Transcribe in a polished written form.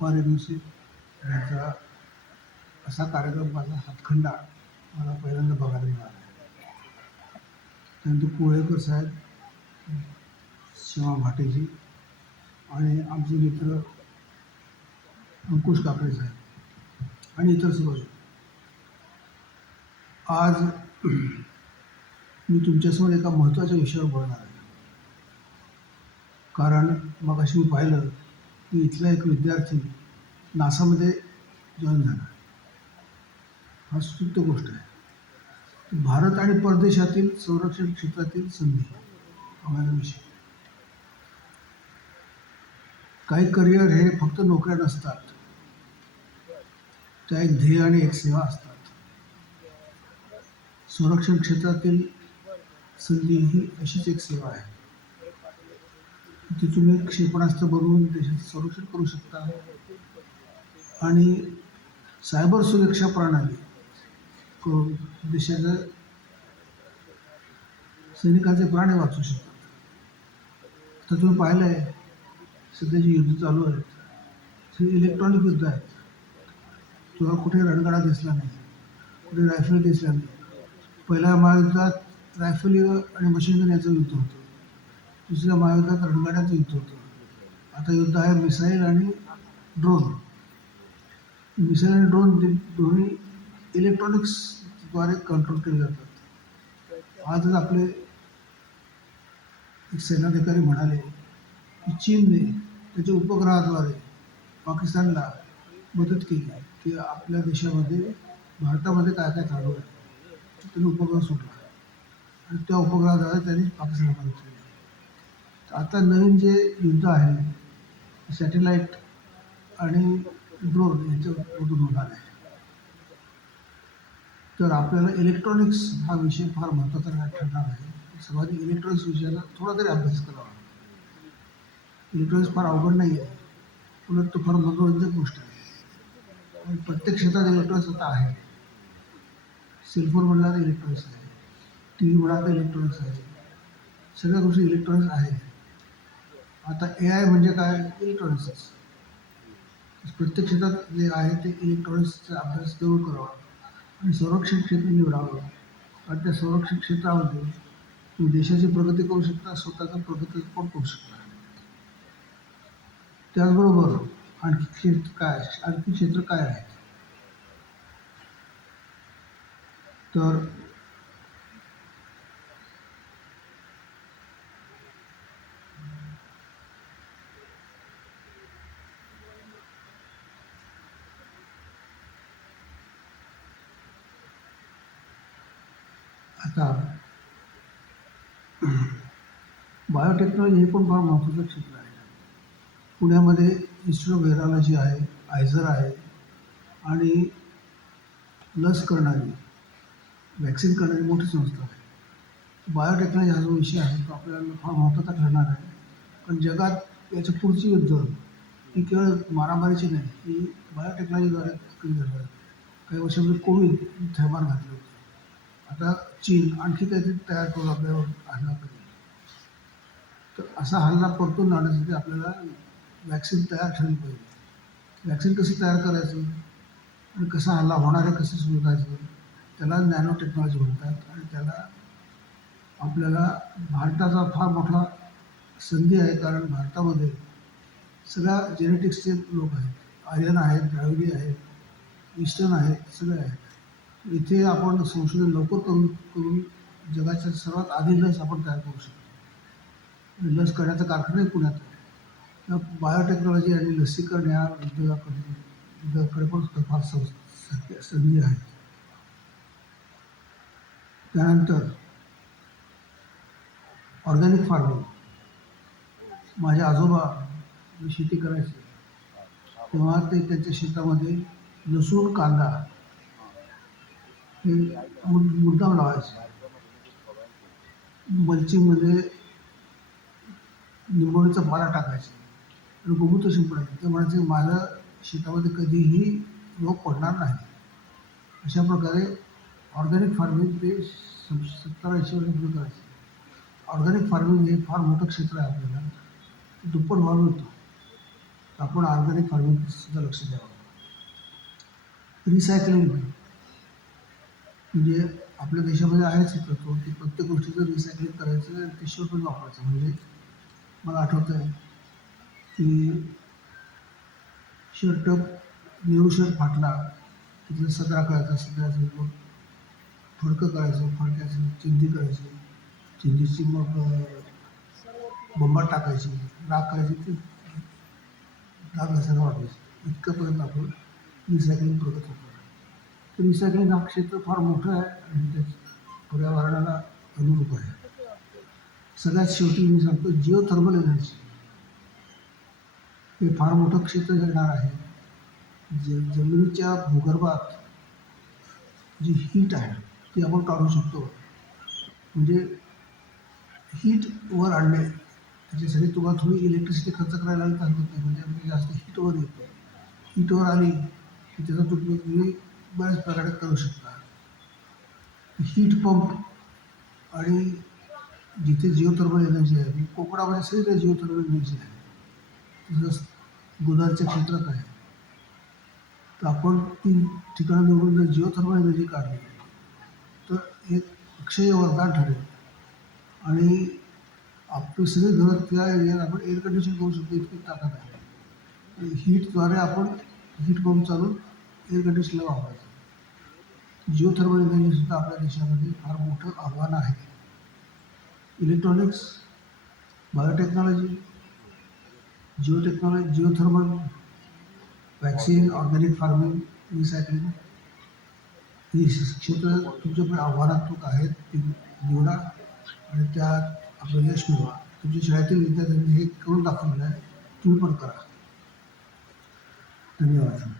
दुपारी दिवशी यांचा असा कार्यक्रम माझा हातखंडा मला पहिल्यांदा बघायला मिळाला. त्यानंतर कोळेकर साहेब, शिवा भाटेजी आणि आमचे मित्र अंकुश काकडे साहेब आणि इतर सर्व. आज मी तुमच्यासमोर एका महत्त्वाच्या विषयावर बोलणार आहे. कारण मगाशी मी पाहिलं की इथला एक विद्यार्थी नासामध्ये जॉईन झाला. हा स्तुत्य गोष्ट आहे. भारत आणि परदेशातील संरक्षण क्षेत्रातील संधी हा माझा विषय. काही करिअर हे फक्त नोकऱ्या नसतात, त्या एक ध्येय आणि एक सेवा असतात. संरक्षण क्षेत्रातील संधी ही अशीच एक सेवा आहे. ती तुम्ही क्षेपणास्त्र बनवून देशाचं संरक्षण करू शकता आणि सायबर सुरक्षा प्रणाली करून देशाच्या सैनिकांचे प्राण वाचू शकतात. तर तुम्ही पाहिलं आहे सध्या जी युद्ध चालू आहेत ते इलेक्ट्रॉनिक युद्ध आहेत. तुला कुठे रणगाडा दिसला नाही, कुठे रायफल दिसला नाही. पहिल्या महायुद्धात रायफली आणि मशीन गन याचं युद्ध होतं. दुसऱ्या महायुद्धात रणगाड्याचं युद्ध होतं. आता युद्ध आहे मिसाईल आणि ड्रोन. मिसाईल आणि ड्रोन दोन्ही इलेक्ट्रॉनिक्सद्वारे कंट्रोल केले जातात. आजच आपले एक सेनाधिकारी म्हणाले की चीनने त्याच्या उपग्रहाद्वारे पाकिस्तानला मदत केली की आपल्या देशामध्ये भारतामध्ये काय काय चालू आहे. त्यांनी उपग्रह सोडला आणि त्या उपग्रहाद्वारे त्यांनी पाकिस्तानला मदत केली. आता नवीन जे युद्ध आहे सॅटेलाईट आणि ड्रोन यांच्यामधून होणार आहे. तर आपल्याला इलेक्ट्रॉनिक्स हा विषय फार महत्त्वाचा ठरणार आहे. सर्वांनी इलेक्ट्रॉनिक्स विषयाला थोडा तरी अभ्यास करावा. इलेक्ट्रॉनिक्स फार अवघड नाही आहे, उलट तो फार मनोरंजक गोष्ट आहे. आणि प्रत्येक क्षेत्रात इलेक्ट्रॉनिक्स आता आहे. सेलफोन म्हणला तर इलेक्ट्रॉनिक्स आहे, टी व्ही म्हणा तर इलेक्ट्रॉनिक्स आहे, सगळ्या गोष्टी इलेक्ट्रॉनिक्स आहे. आता AI म्हणजे काय, इलेक्ट्रॉनिक्सच. प्रत्येक क्षेत्रात जे आहे ते इलेक्ट्रॉनिक्सचा अभ्यास जरूर करावा आणि संरक्षण क्षेत्र निवडावं. कारण त्या संरक्षण क्षेत्रामध्ये तुम्ही देशाची प्रगती करू शकता, स्वतःचा प्रगती पण करू शकता. त्याचबरोबर आणखी क्षेत्र काय आहेत तर आता बायोटेक्नॉलॉजी हे पण फार महत्त्वाचं क्षेत्र आहे. पुण्यामध्ये इन्स्टिट्यूट ऑफ व्हायरॉलॉजी आहे, आयझर आहे आणि लस करणारी, वॅक्सिन करणारी मोठी संस्था आहे. बायोटेक्नॉलॉजी हा जो विषय आहे तो आपल्याला फार महत्त्वाचा ठरणार आहे. पण जगात याच्या पुढची युद्ध ही केवळ मारामारीची नाही, ही बायोटेक्नॉलॉजीद्वारे केली जातात. काही वर्षापूर्वी कोविड थैमान घातलं होतं. आता चीन आणखी काहीतरी तयार करून आपल्यावर हल्ला करेल. तर असा हल्ला परतून लावण्यासाठी आपल्याला वॅक्सिन तयार ठेवली पाहिजे. वॅक्सिन कशी तयार करायचं आणि कसा हल्ला होणार आहे कसं शोधायचं, त्याला नॅनो टेक्नॉलॉजी म्हणतात. आणि त्याला आपल्याला भारताचा फार मोठा संधी आहे. कारण भारतामध्ये सगळ्या जेनेटिक्सचे लोक आहेत. आर्यन आहेत, द्राविडी आहेत, ईस्टर्न आहेत, सगळे आहेत. इथे आपण संशोधन लवकर करून जगाच्या सर्वात आधी लस आपण तयार करू शकतो. लस करण्याचा कारखानाही पुण्यात आहे. तर बायोटेक्नॉलॉजी आणि लसीकरण या उद्योगाकडे पण फार संधी आहे. त्यानंतर ऑर्गॅनिक फार्मिंग. माझे आजोबा शेती करायचे तेव्हा ते त्यांच्या शेतामध्ये लसूण, कांदा हे मुद्दाम लावायचे. मल्चिंगमध्ये निंबोणीचा पाला टाकायचे आणि गोमूत्र शिंपडायचे. ते म्हणायचे माझ्या शेतामध्ये कधीही रोग पडणार नाही. अशा प्रकारे ऑर्गॅनिक फार्मिंग ते 70-80 वर्षापूर्वी करायचे. ऑर्गॅनिक फार्मिंग हे फार मोठं क्षेत्र आहे. आपल्याला दुप्पट वाढ होतं. आपण ऑर्गॅनिक फार्मिंग सुद्धा लक्ष द्यावं. रिसायकलिंग म्हणजे आपल्या देशामध्ये आहेच हे तत्व की प्रत्येक गोष्टीचं रिसायकलिंग करायचं आणि ते शेवटून वापरायचं. म्हणजे मला आठवतं आहे की शर्ट न्यू शर्ट फाटला की त्याचा सदरा करायचा, सदऱ्याचं मग फडकं करायचं, फडक्याचं चिंधी करायची, चिंधीची मग बंबात टाकायची, राख करायची, ती डाग घासायला वापरायची. इतकंपर्यंत आपण रिसायकलिंग करत होतो. रिसायकलिंग हा क्षेत्र फार मोठं आहे आणि त्या पर्यावरणाला अनुरूप आहे. सगळ्यात शेवटी मी सांगतो जिओथर्मल एनर्जी हे फार मोठं क्षेत्र येणार आहे. जमिनीच्या भूगर्भात जी हीट आहे ती आपण काढू शकतो. म्हणजे हीट वर आणणे त्याच्यासाठी तुम्हाला थोडी इलेक्ट्रिसिटी खर्च करायला लागली तर हरकत नाही. म्हणजे जास्त हीट वर येतो. हीट वर आली की त्याचा उपयोग तुम्ही बऱ्याच प्रकारे करू शकता. हीट पंप आणि जिथे जिओथर्मल एनर्जी आहे, कोकणामध्ये सगळीकडे जिओथर्मल एनर्जी आहे. तसंच गोदावरीच्या क्षेत्रात आहे. तर आपण ती ठिकाणं निवडून जर जिओथर्मल एनर्जी काढली तर एक अक्षय वरदान ठरेल. आणि आपली सगळी घरं त्या एरियात आपण एअर कंडिशन करू शकतो इतकी ताकद आहे. हीटद्वारे आपण हीट पंप चालून एअर कंडिशनला वापरायचं. जिओथर्मल एनर्जीसुद्धा आपल्या देशामध्ये फार मोठं आव्हान आहे. Electronics, biotechnology, geothermal, vaccine, organic farming, recycling ही क्षेत्र तुमच्याकडे आव्हानात्मक आहेत. ती निवडा आणि त्यात आपलं यश मिळवा. तुमच्या शाळेतील विद्यार्थ्यांनी हे करून दाखवलेलं आहे. तुम्ही पण करा. धन्यवाद.